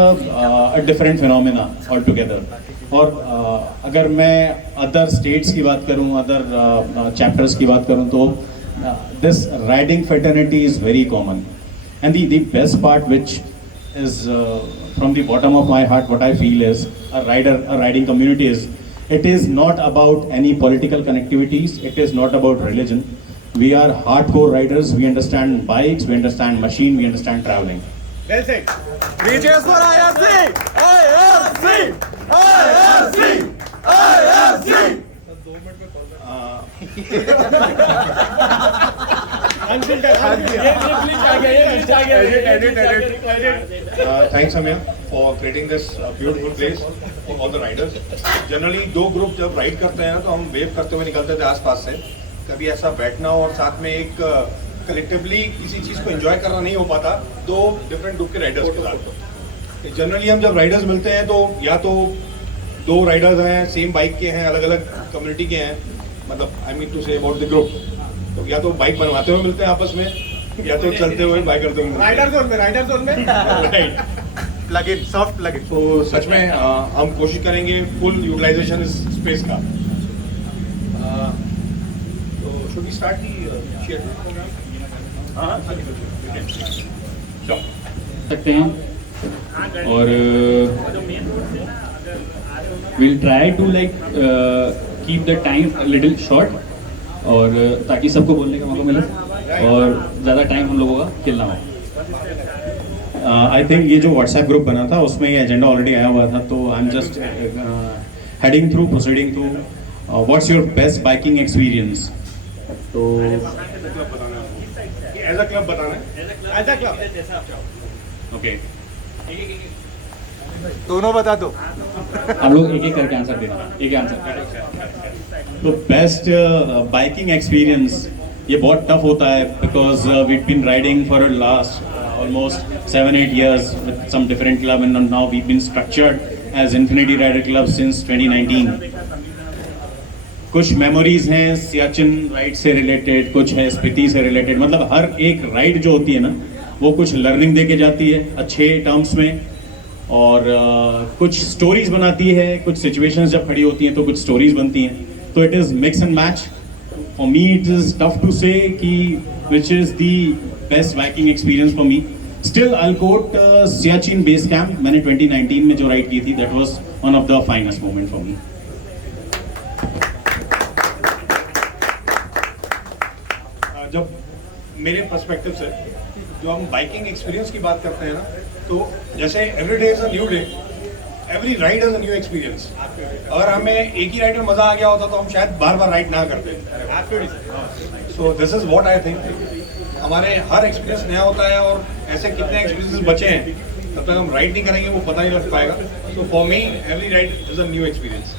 a different phenomena altogether. और अगर मैं अदर स्टेट्स की बात करूं, अदर चैप्टर्स की बात करूं, तो this riding fraternity is very common. And the best part, which is from the bottom of my heart, what I feel is a riding community is, it is not about any political connectivities, it is not about religion. We are hardcore riders, we understand bikes, we understand machine, we understand traveling. Well said. BJS for IRC! IRC! IRC! IRC! Thanks Amir for creating this beautiful place for all the riders. Generally दो group जब ride करते हैं ना तो हम wave करते हुए निकलते थे आसपास से. कभी ऐसा बैठना और साथ में एक कलेक्टिवली किसी चीज़ को एंजॉय करना नहीं हो पाता दो डिफरेंट ग्रुप के राइडर्स के साथ. जनरली हम जब राइडर्स मिलते हैं तो या तो दो राइडर्स हैं सेम बाइक के हैं, अलग अलग कम्युनिटी के हैं, मतलब I mean to say about the group, तो या तो बाइक बनवाते हुए मिलते हैं आपस में या तो चलते हुए बाइक करते हुए राइडर जोन में right plug in soft plug in. तो सच में हम कोशिश करेंगे फुल यूटिलाइजेशन इस स्पेस का. तो शुड वी स्टार्ट दी शेयर सकते हैं और will try to like keep the time little short, और ताकि सबको बोलने का मौका मिले और ज़्यादा टाइम हम लोगों का किल ना हो. आई थिंक ये जो व्हाट्सएप ग्रुप बना था उसमें ये एजेंडा ऑलरेडी आया हुआ था, तो I am just heading through proceeding through what's your best biking experience. तो एज अ क्लब बताना है. एज अ क्लब ओके, दोनों बता दो. आप लोग एक एक करके आंसर देना, एक आंसर. तो बेस्ट बाइकिंग एक्सपीरियंस ये बहुत टफ होता है because we been riding for last almost 7-8 years with some different club, and now we've been structured as Infinity Rider Club since 2019. कुछ मेमोरीज हैं सियाचिन राइड से रिलेटेड, कुछ है स्पीति से रिलेटेड. मतलब हर एक राइड जो होती है ना वो कुछ लर्निंग दे के जाती है अच्छे टर्म्स में, और कुछ स्टोरीज बनाती है. कुछ सिचुएशंस जब खड़ी होती हैं तो कुछ स्टोरीज बनती हैं. तो it is mix and match. For me it is tough to say कि which is the best biking experience for me. Still I quote Siachen base camp, मैंने 2019 में जो राइड की थी, that was one of the finest moment for me. जब मेरे perspective से जो हम बाइकिंग एक्सपीरियंस की बात करते हैं ना, तो जैसे every day is a new day, every ride is a new experience. अगर हमें एक ही राइड में मजा आ गया होता तो हम शायद बार बार राइड ना करते. So this is what I think. हमारे हर एक्सपीरियंस नया होता है और ऐसे कितने एक्सपीरियंस बचे हैं तब तक हम राइड नहीं करेंगे वो पता नहीं लग पाएगा. So for me every ride is a new experience.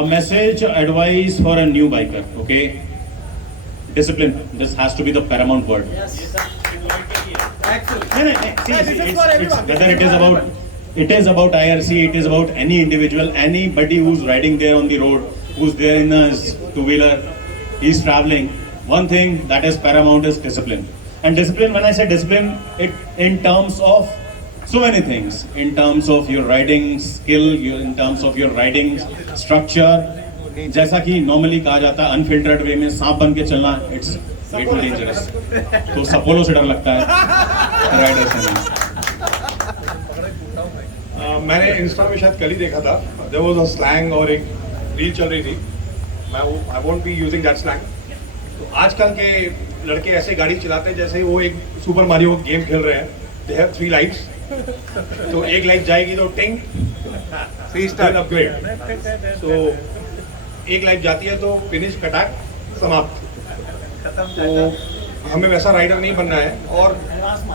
A message, advice for a new biker, okay? Discipline. This has to be the paramount word. Yes. See, This is for everyone. whether it is about IRC, it is about any individual, anybody who's riding there on the road, who's there in a two-wheeler, he's traveling. One thing that is paramount is discipline. And discipline, when I say discipline, it in terms of so many things, in terms of your riding skill, in terms of your riding structure. जैसा कि normally कहा जाता है unfiltered वे में सांप बन के चलना, इट्स वे टू डेंजरस. तो सपोलो से डर लगता है राइडर से नहीं. मैंने इंस्टा में शायद कल ही देखा था, देयर वाज अ स्लैंग और एक रील चल रही थी. I won't be using that slang. तो आजकल के लड़के ऐसे गाड़ी चलाते हैं जैसे वो एक सुपर मारियो गेम खेल रहे हैं. They have 3 lights. तो एक लाइट जाएगी तो टिंग 3 स्टार अपग्रेड. सो एक लाइट जाती है तो फिनिश कटाक समाप्त. तो हमें वैसा राइडर नहीं बनना है. और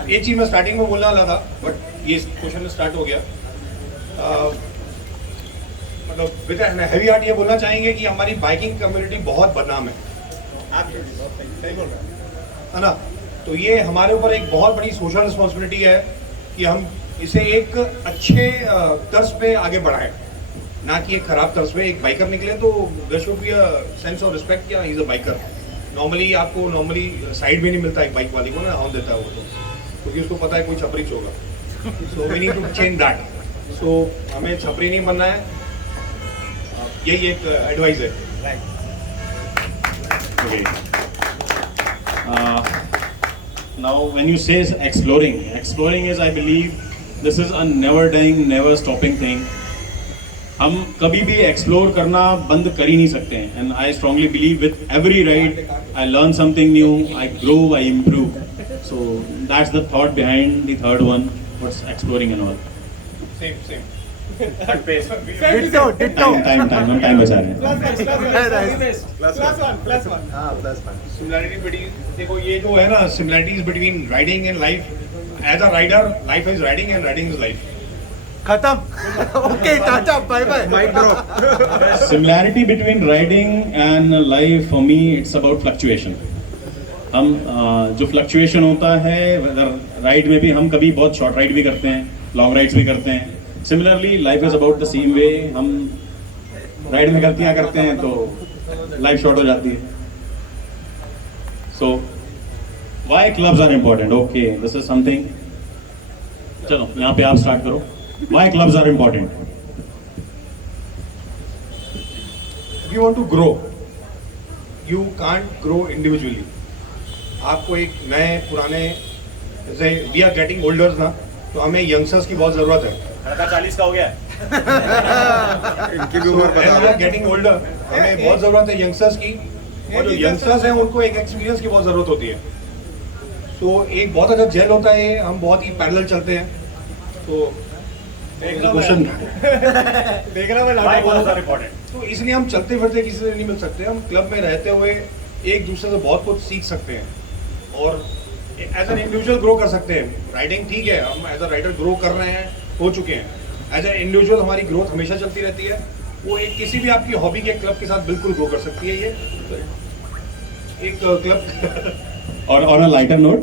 ये चीज़ मैं स्टार्टिंग में बोलने वाला था बट ये क्वेश्चन में स्टार्ट हो गया. मतलब विद हैवी हार्ट ये बोलना चाहेंगे कि हमारी बाइकिंग कम्युनिटी बहुत बदनाम है. है ना. तो ये हमारे ऊपर एक बहुत बड़ी सोशल रिस्पॉन्सिबिलिटी है कि हम इसे एक अच्छे तर्ज पे आगे बढ़ाएं, ना कि एक खराब तर्ज पे. एक बाइकर निकले तो there should be a sense of respect कि he is a biker. Normally side भी नहीं मिलता एक बाइक वाले को ना, हॉर्न देता है वो तो, क्योंकि उसको पता है कोई छपरी होगा. So we need to change that. सो हमें छपरी नहीं बनना है, यही एक एडवाइस है. Okay. Now, when you say exploring is, I believe, this is a never dying, never stopping thing. हम कभी भी एक्सप्लोर करना बंद कर ही नहीं सकते हैं. And I strongly believe with every ride I learn something new, I grow, I improve. So that's the thought behind the third one, what's exploring and all. Same Ditto, ditto. हम time बचा रहे हैं. Plus one. Similarity between, देखो ये जो है ना similarities between riding and life. As a rider, life is riding and riding is life. खत्म. Okay, टाटा, bye bye. Mic drop. Similarity between riding and life for me, it's about fluctuation. हम जो fluctuation होता है ride में भी, हम कभी बहुत शॉर्ट राइड भी करते हैं, लॉन्ग राइड्स भी करते हैं. Similarly life is about the same way. हम राइड में गलतियां करते हैं तो लाइफ शॉर्ट हो जाती है. So why clubs are important? Okay, this is something. चलो यहाँ पे आप स्टार्ट करो. Why clubs are important? If you want to grow, you can't grow individually. आपको एक नए पुराने, जैसे वी आर गेटिंग ओल्डर्स ना, तो हमें यंगस्टर्स की बहुत जरूरत है. लड़का 40 का हो गया. इनकी भी उम्र बता वी आर गेटिंग ओल्डर, हमें बहुत जरूरत है यंगस्टर्स की. और जो यंगस्टर्स हैं उनको एक एक्सपीरियंस की बहुत जरूरत होती है. तो एक बहुत अच्छा जेल होता है, हम बहुत ही पैरेलल चलते हैं. तो question Why both are important? तो इसलिए हम चलते फिरते किसी से नहीं मिल सकते. हम क्लब में रहते हुए एक दूसरे से बहुत कुछ सीख सकते हैं और एज एन इंडिविजुअल ग्रो कर सकते हैं. राइडिंग ठीक है, हम एज अ राइडर ग्रो कर रहे हैं, हो चुके हैं. एज एन इंडिविजुअल हमारी ग्रोथ हमेशा चलती रहती है. वो एक किसी भी आपकी हॉबी के क्लब के साथ बिल्कुल ग्रो कर सकती है. ये एक क्लब. और on a lighter note,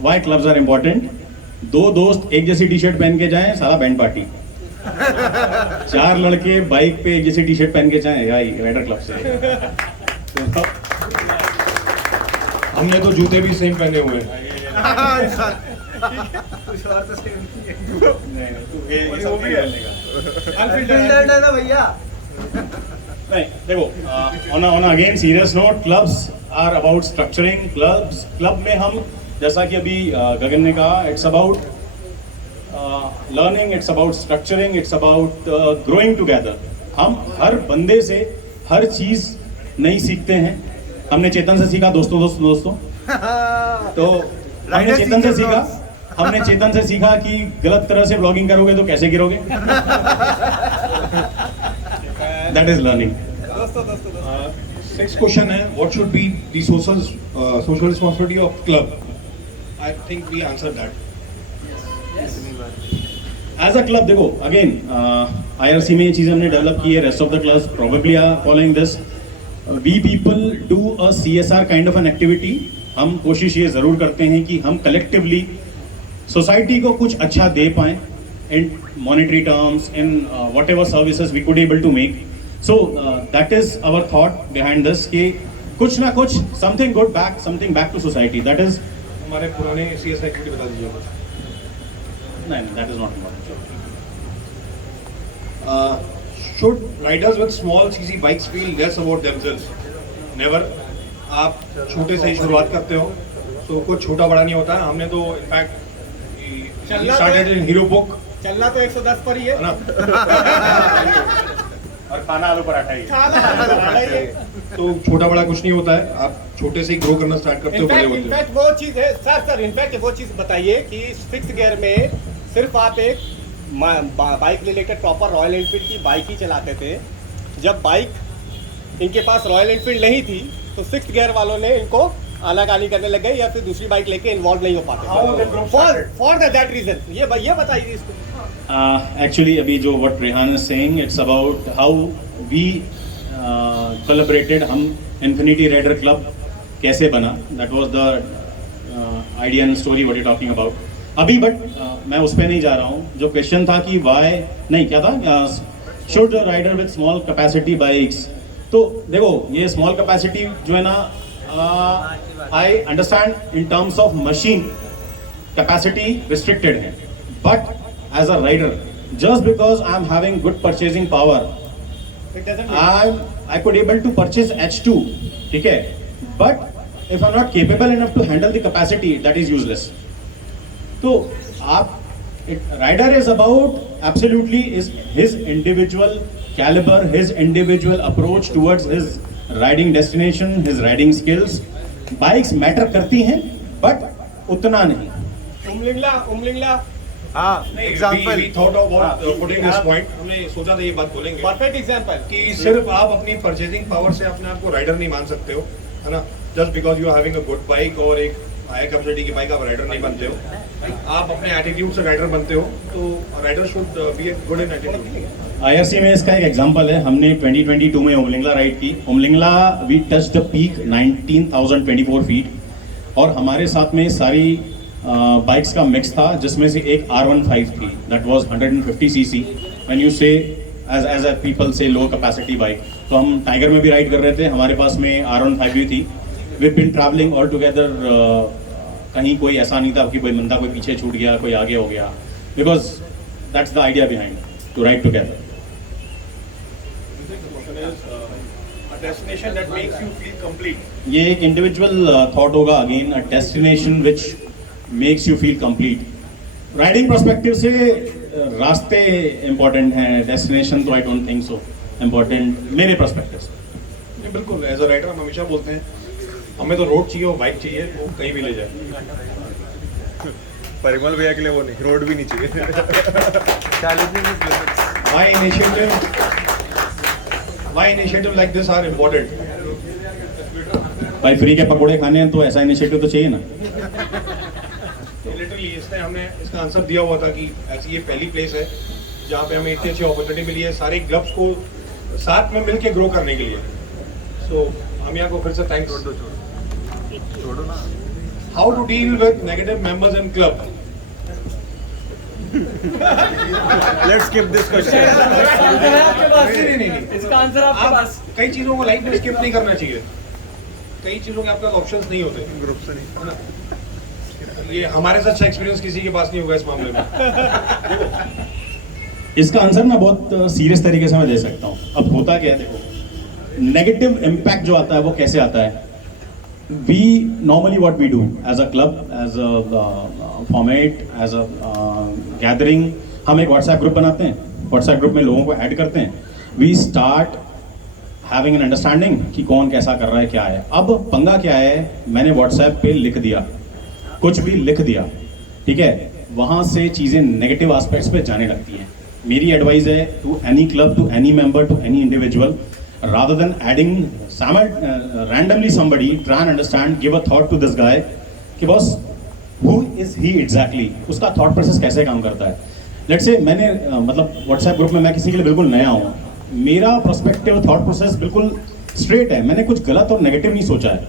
why clubs are important? दो दोस्त एक जैसी टी शर्ट पहन के जाएं, सारा बैंड पार्टी. 4 लड़के बाइक पे एक जैसी टी शर्ट पहन के जाएं, राइडर क्लब से. हमने तो जूते भी सेम पहने हुए हैं. नहीं, देखो, on again serious note, clubs are about structuring. Club में हम, जैसा कि अभी गगन ने कहा, it's about learning, it's about structuring, it's about growing together. हम हर बंदे से हर चीज नई सीखते हैं. हमने चेतन से सीखा, दोस्तों तो हमने चेतन से सीखा कि गलत तरह से ब्लॉगिंग करोगे तो कैसे गिरोगे. That is learning. Next question है, what should be the social responsibility of club? I think we answered that. As a club, देखो अगेन IRC में ये चीज़ हमने डेवलप की है. Rest of the clubs probably are following this. We people do a CSR kind of an activity. हम कोशिश ये ज़रूर करते हैं कि हम कलेक्टिवली सोसाइटी को कुछ अच्छा दे पाएँ in monetary terms, in whatever services we could able to make. So that is our thought behind this, कि कुछ ना कुछ something good back, something back to society. That is हमारे पुराने CSR एक्टिविटी बता दीजिए. नहीं, that is not important. Should riders with small CC bikes feel less about themselves? Never. आप छोटे से ही शुरुआत करते हो, तो कुछ छोटा बड़ा नहीं होता है. हमने तो in fact started in hero book. चलना तो 110 पर ही है है ना. और खाना आलू पराठा ही. तो छोटा बड़ा कुछ नहीं होता है. आप छोटे से ही ग्रो करना स्टार्ट करते हो, बड़े होते हो. इनफैक्ट वो चीज है सर, इनफैक्ट वो चीज बताइए कि 6th गियर में सिर्फ आप एक bike related proper royal Enfield की बाइक ही चलाते थे. जब बाइक इनके पास रॉयल एनफील्ड नहीं थी तो 6th गियर वालों ने इनको आनाकानी करने लग गए या फिर दूसरी बाइक लेके इन्वॉल्व नहीं हो पाते. फॉर दैट रीजन ये बताइए इसको. Actually, अभी जो what Rehan is saying, it's about how we collaborated. हम Infinity Rider Club कैसे बना. That was the idea and story what you're talking about. अभी मैं उस पर नहीं जा रहा हूँ. जो क्वेश्चन था कि why नहीं, क्या था, should a rider with small capacity bikes. तो देखो, ये स्मॉल कैपेसिटी जो है ना, I understand in terms of machine capacity restricted है, but as a rider, just because I am having good purchasing power, It doesn't mean I could able to purchase H2, ठीक है, but if I'm not capable enough to handle the capacity, that is useless. तो आप rider is about absolutely is his individual caliber, his individual approach towards his riding destination, his riding skills. Bikes matter करती हैं, but उतना नहीं. उमलिंगला हाँ example we thought about putting this point. हमने सोचा था ये बात बोलेंगे परफेक्ट एग्जांपल कि सिर्फ आप अपनी परचेजिंग पावर से अपने आप को राइडर नहीं मान सकते हो, है ना. Just because you are having a good bike और एक हाई कैपेसिटी की बाइक आप राइडर नहीं बनते हो. आप अपने एटीट्यूड से राइडर बनते हो, तो rider should be a good in attitude. IRC में इसका एक एग्जांपल है. हमने 2022 में उमलिंगला राइड की. Umling La we touch the peak 19,024 feet और हमारे साथ में सारी बाइक्स का मिक्स था, जिसमें से एक R15 थी. That was 150 cc. When you से एज अ पीपल से लो कैपेसिटी बाइक, तो हम टाइगर में भी राइड कर रहे थे. हमारे पास में R15 भी थी. We been travelling all together. कहीं कोई ऐसा नहीं था कि कोई बंदा कोई पीछे छूट गया, कोई आगे हो गया, because that's the idea behind to ride together. Destination that makes you feel complete. ये एक इंडिविजुअल थॉट होगा. Again a destination which makes you feel complete. Riding perspective से रास्ते इम्पोर्टेंट हैं, डेस्टिनेशन तो I don't think so important मेरे perspective से. बिल्कुल, एज अ राइडर हम हमेशा बोलते हैं हमें तो रोड चाहिए और बाइक चाहिए, वो कहीं भी ले जाए. परिमल भैया के लिए वो नहीं, रोड भी नहीं चाहिए. Challenging is limits. My initiative like this are important. भाई फ्री के पकोड़े खाने हैं तो ऐसा इनिशिएटिव तो चाहिए ना. लिटरली इसने हमने इसका आंसर दिया हुआ था कि ऐसी ये पहली प्लेस है जहाँ पे हमें इतनी अच्छी अपॉर्चुनिटी मिली है सारे क्लब्स को साथ में मिलके ग्रो करने के लिए. सो अमिया को फिर से थैंक्स. छोड़ो ना. How to deal with negative members in club. Let's skip this question. नहीं. इसका आंसर आपके आप पास. कई चीज़ों को लाइफ में स्किप नहीं करना चाहिए. कई चीज़ों के आपके पास ऑप्शंस नहीं होते. ग्रुप से नहीं. है ना. ये हमारे साथ अच्छा एक्सपीरियंस किसी के पास नहीं होगा इस मामले में. इसका आंसर ना बहुत सीरियस तरीके से मैं दे सकता हूँ. अब होता क्या है, देखो नेगेटिव इम्पैक्ट जो आता है वो कैसे आता है. We normally what we do as a club, as a format, as a gathering, हम एक व्हाट्सएप ग्रुप बनाते हैं. व्हाट्सएप ग्रुप में लोगों को ऐड करते हैं. We start having an understanding कि कौन कैसा कर रहा है, क्या है. अब पंगा क्या है, मैंने व्हाट्सएप पे लिख दिया, कुछ भी लिख दिया, ठीक है, वहाँ से चीज़ें नेगेटिव एस्पेक्ट्स पे जाने लगती हैं. मेरी एडवाइस है to any club, to any member, to any individual, rather than adding randomly somebody, try and understand, give a thought to this guy कि boss who is he exactly, उसका thought process कैसे काम करता है. Let's say मैंने मतलब WhatsApp group में मैं किसी के लिए बिल्कुल नया हूँ, मेरा पर्सपेक्टिव थॉट प्रोसेस बिल्कुल स्ट्रेट है. मैंने कुछ गलत और नेगेटिव नहीं सोचा है,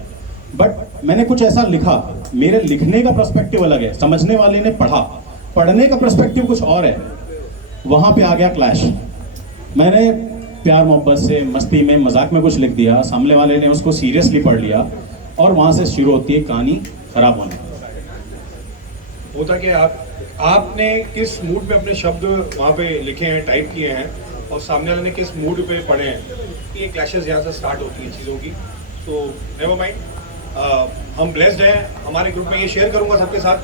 बट मैंने कुछ ऐसा लिखा, मेरे लिखने का पर्सपेक्टिव अलग है, समझने वाले ने पढ़ा, पढ़ने का पर्सपेक्टिव कुछ और है. वहाँ पे आ गया क्लैश. मैंने प्यार मोहब्बत से, मस्ती में, मजाक में कुछ लिख दिया, सामने वाले ने उसको सीरियसली पढ़ लिया और वहाँ से शुरू होती है कहानी खराब होने. होता क्या आपने किस मूड में अपने शब्द वहाँ पे लिखे हैं, टाइप किए हैं, और सामने वाले ने किस मूड पे पढ़े हैं, ये क्लैशेस यहाँ से स्टार्ट होती हैं चीज़ों की. तो नेवर माइंड, हम ब्लेस्ड हैं. हमारे ग्रुप में ये शेयर करूँगा सबके साथ,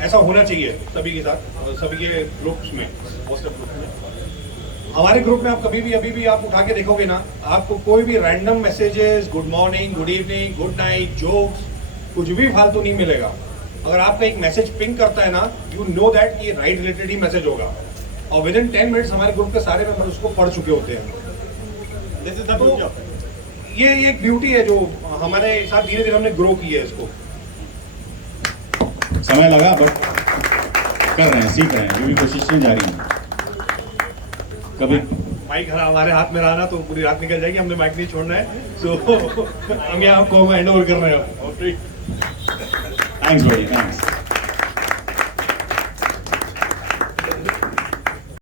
ऐसा होना चाहिए सभी के साथ, सभी के ग्रुप्स में, व्हाट्सएप ग्रुप में. हमारे ग्रुप में आप कभी भी अभी भी आप उठा के देखोगे ना, आपको कोई भी random messages, good morning, good evening, good night, jokes, कुछ भी फालतू नहीं मिलेगा. अगर आपका एक मैसेज पिंग करता है ना, यू नो दैट ये राइड रिलेटेड ही मैसेज होगा, और विद इन 10 मिनट्स हमारे ग्रुप के सारे मेंबर उसको पढ़ चुके होते हैं. This is the beauty of it. ये एक ब्यूटी है जो हमारे साथ धीरे धीरे हमने ग्रो की है. इसको समय लगा, बट कर रहे हैं, सीख रहे हैं, ये भी कोशिशें जारी हैं. कभी माइक हमारे हाथ में रहा ना तो पूरी रात निकल जाएगी. हमने माइक नहीं छोड़ना है, सो हम यहाँ को हैंड ओवर कर रहे हैं. थैंक्स बड़ी, थैंक्स.